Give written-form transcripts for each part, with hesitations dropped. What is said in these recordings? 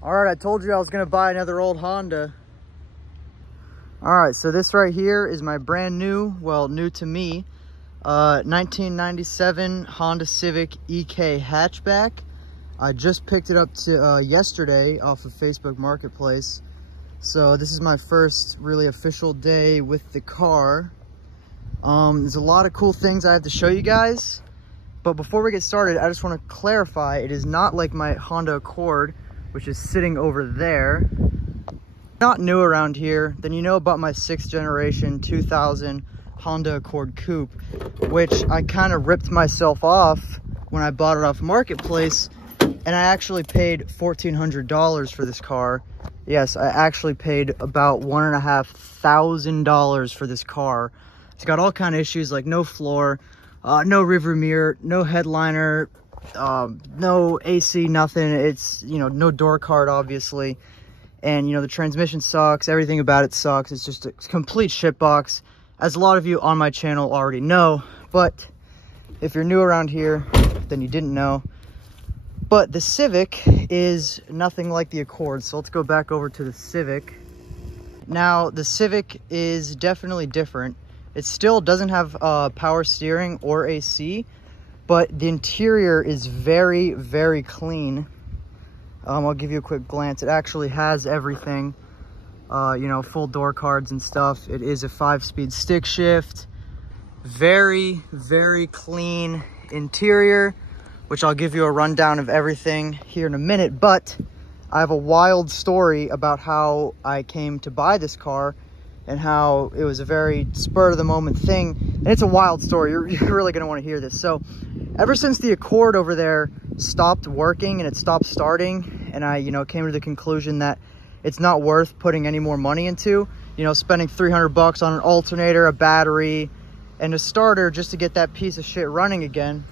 All right, I told you I was gonna buy another old Honda. All right, so this right here is my brand new, well, new to me, 1997 Honda Civic EK hatchback. I just picked it up to yesterday off of Facebook Marketplace. So this is my first really official day with the car. There's a lot of cool things I have to show you guys. But before we get started, I just want to clarify, it is not like my Honda Accord, which is sitting over there. Not new around here, then you know about my 6th generation 2000 Honda Accord Coupe, which I kind of ripped myself off when I bought it off Marketplace, and I actually paid $1,400 for this car. Yes, I actually paid about $1,500 for this car. It's got all kind of issues like no floor, no rearview mirror, no headliner, no AC, nothing. It's, you know, no door card, obviously. And, you know, the transmission sucks. Everything about it sucks. It's just a complete shitbox, as a lot of you on my channel already know. But if you're new around here, then you didn't know. But the Civic is nothing like the Accord. So let's go back over to the Civic. Now, the Civic is definitely different. It still doesn't have power steering or AC, but the interior is very, very clean. I'll give you a quick glance. It actually has everything, you know, full door cards and stuff. It is a 5-speed stick shift. Very, very clean interior, which I'll give you a rundown of everything here in a minute. But I have a wild story about how I came to buy this car and how it was a very spur of the moment thing. And it's a wild story. You're really gonna wanna hear this. So ever since the Accord over there stopped working and it stopped starting, and I, you know, came to the conclusion that it's not worth putting any more money into, you know, spending 300 bucks on an alternator, a battery, and a starter just to get that piece of shit running again.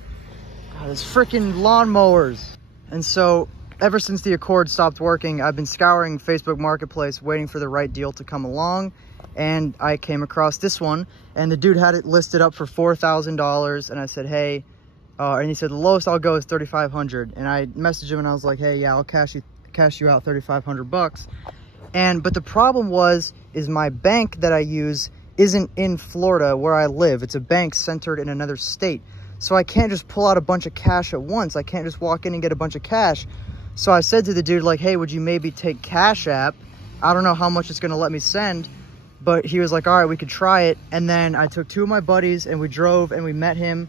God, those freaking lawnmowers. And so ever since the Accord stopped working, I've been scouring Facebook Marketplace waiting for the right deal to come along. And I came across this one, and the dude had it listed up for $4,000. And I said, hey, and he said, the lowest I'll go is $3,500. And I messaged him and I was like, hey, yeah, I'll cash you out 3,500 bucks. But the problem is my bank that I use isn't in Florida where I live. It's a bank centered in another state. So I can't just pull out a bunch of cash at once. I can't just walk in and get a bunch of cash. So I said to the dude, like, hey, would you maybe take Cash App? I don't know how much it's gonna let me send. But he was like, all right, we could try it. And then I took 2 of my buddies and we drove and we met him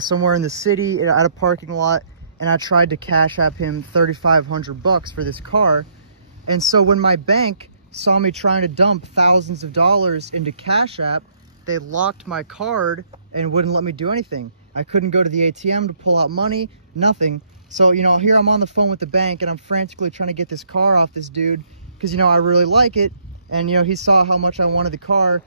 somewhere in the city at a parking lot. And I tried to Cash App him 3,500 bucks for this car. And so when my bank saw me trying to dump thousands of dollars into Cash App, they locked my card and wouldn't let me do anything. I couldn't go to the ATM to pull out money, nothing. So, you know, here I'm on the phone with the bank and I'm frantically trying to get this car off this dude because, you know, I really like it. And, you know, he saw how much I wanted the car.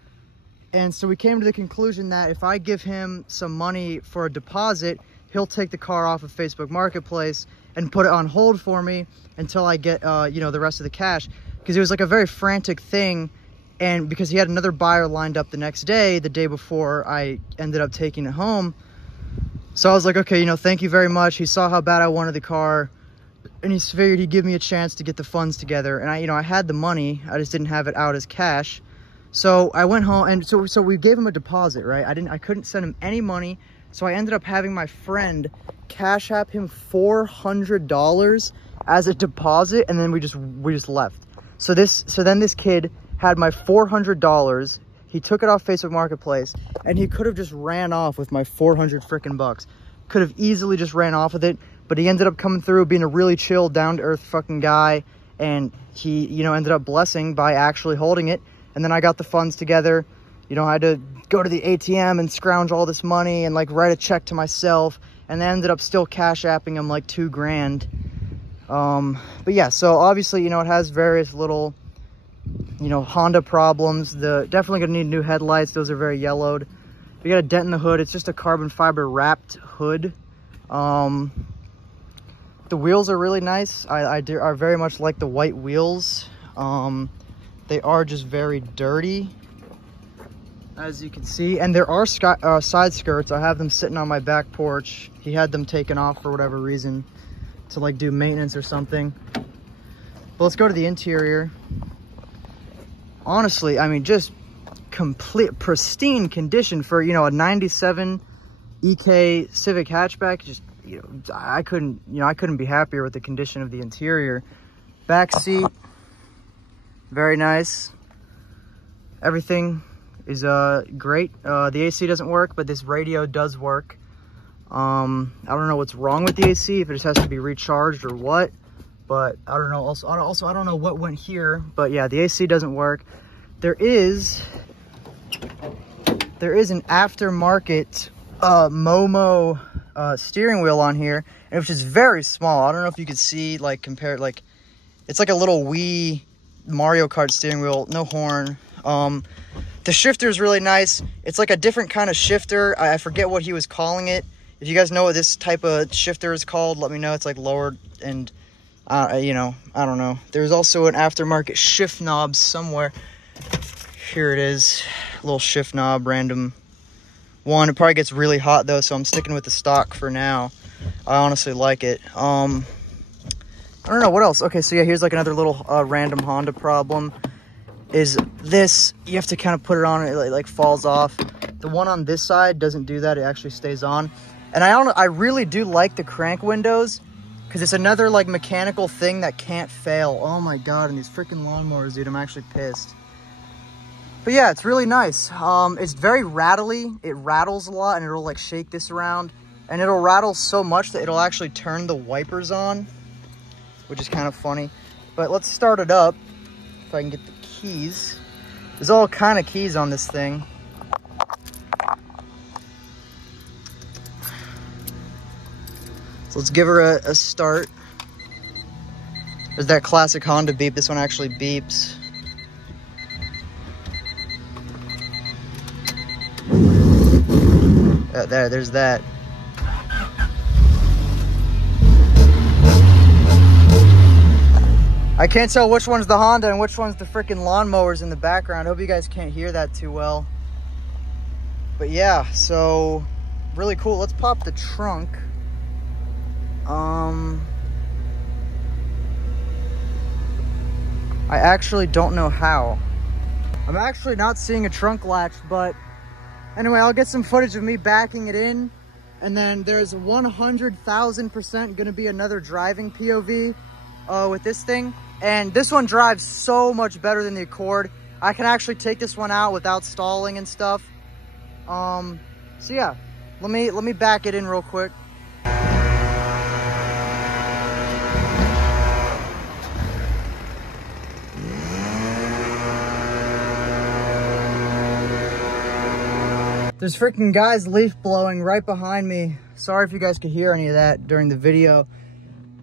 And so we came to the conclusion that if I give him some money for a deposit, he'll take the car off of Facebook Marketplace and put it on hold for me until I get, you know, the rest of the cash. Because it was like a very frantic thing. And because he had another buyer lined up the next day, the day before I ended up taking it home. So I was like, okay, you know, thank you very much. He saw how bad I wanted the car. And he figured he'd give me a chance to get the funds together. And I had the money, I just didn't have it out as cash. So I went home, and so we gave him a deposit, right? I couldn't send him any money. So I ended up having my friend Cash App him $400 as a deposit, and then we just left. So then this kid had my $400. He took it off Facebook Marketplace, and he could have just ran off with my 400 freaking bucks. Could have easily just ran off with it. But he ended up coming through being a really chill, down-to-earth fucking guy. And he, you know, ended up blessing by actually holding it. And then I got the funds together. You know, I had to go to the ATM and scrounge all this money and, like, write a check to myself. And then ended up still Cash Apping him, like, $2,000. But, yeah, so obviously, you know, it has various little, you know, Honda problems. Definitely going to need new headlights. Those are very yellowed. We got a dent in the hood. It's just a carbon fiber wrapped hood. The wheels are really nice. I very much like the white wheels. They are just very dirty, as you can see. And there are side skirts. I have them sitting on my back porch. He had them taken off for whatever reason to like do maintenance or something. But let's go to the interior. Honestly, I mean, just complete pristine condition for, you know, a 97 EK Civic hatchback. Just, you know, I couldn't be happier with the condition of the interior. Back seat, very nice. Everything is great. The AC doesn't work, but this radio does work. I don't know what's wrong with the AC, if it just has to be recharged or what, but I don't know. Also I don't know what went here, but yeah, the AC doesn't work. There is an aftermarket Momo steering wheel on here, and which is very small. I don't know if you could see, like, compare it, like, it's like a little Wii Mario Kart steering wheel, no horn. The shifter is really nice. It's like a different kind of shifter. I forget what he was calling it. If you guys know what this type of shifter is called, let me know. It's like lowered and, you know, I don't know. There's also an aftermarket shift knob somewhere. Here it is, a little shift knob, random one. It probably gets really hot though, so I'm sticking with the stock for now. I honestly like it. I don't know what else. Okay, so yeah, here's like another little random Honda problem. Is this, you have to kind of put it on, it like falls off. The one on this side doesn't do that, it actually stays on. And I really do like the crank windows, because it's another like mechanical thing that can't fail. Oh my god, and these freaking lawnmowers, dude, I'm actually pissed. But yeah, it's really nice. It's very rattly. It rattles a lot, and it'll like shake this around, and it'll rattle so much that it'll actually turn the wipers on, which is kind of funny. But let's start it up. If I can get the keys. There's all kind of keys on this thing. So let's give her a start. There's that classic Honda beep. This one actually beeps. There's that. I can't tell which one's the Honda and which one's the freaking lawnmowers in the background. I hope you guys can't hear that too well. But yeah, so really cool. Let's pop the trunk. I actually don't know how. I'm actually not seeing a trunk latch, but anyway, I'll get some footage of me backing it in, and then there's 100,000% gonna be another driving POV with this thing. And this one drives so much better than the Accord. I can actually take this one out without stalling and stuff. So yeah, let me back it in real quick. There's freaking guys leaf blowing right behind me. Sorry if you guys could hear any of that during the video.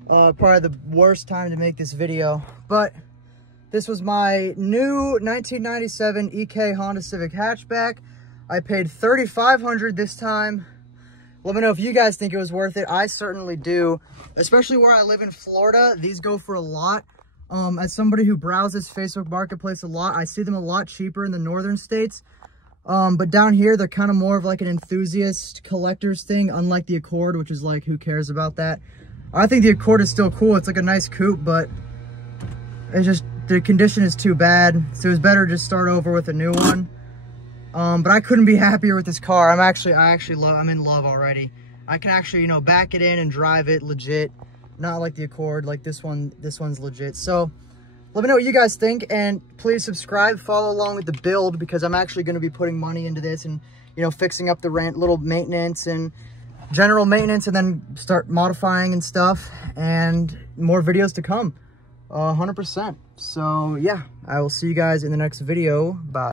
Probably the worst time to make this video. But this was my new 1997 EK Honda Civic hatchback. I paid $3,500 this time. Let me know if you guys think it was worth it. I certainly do. Especially where I live in Florida, these go for a lot. As somebody who browses Facebook Marketplace a lot, I see them a lot cheaper in the northern states. But down here, they're kind of more of like an enthusiast collector's thing, unlike the Accord, which is like, who cares about that? I think the Accord is still cool. It's like a nice coupe, but it's just, the condition is too bad. So it's better just start over with a new one. But I couldn't be happier with this car. I'm in love already. I can actually, you know, back it in and drive it legit. Not like the Accord, like this one's legit. So let me know what you guys think, and please subscribe, follow along with the build, because I'm actually going to be putting money into this and, you know, fixing up the little maintenance and general maintenance, and then start modifying and stuff, and more videos to come, 100%. So yeah, I will see you guys in the next video. Bye.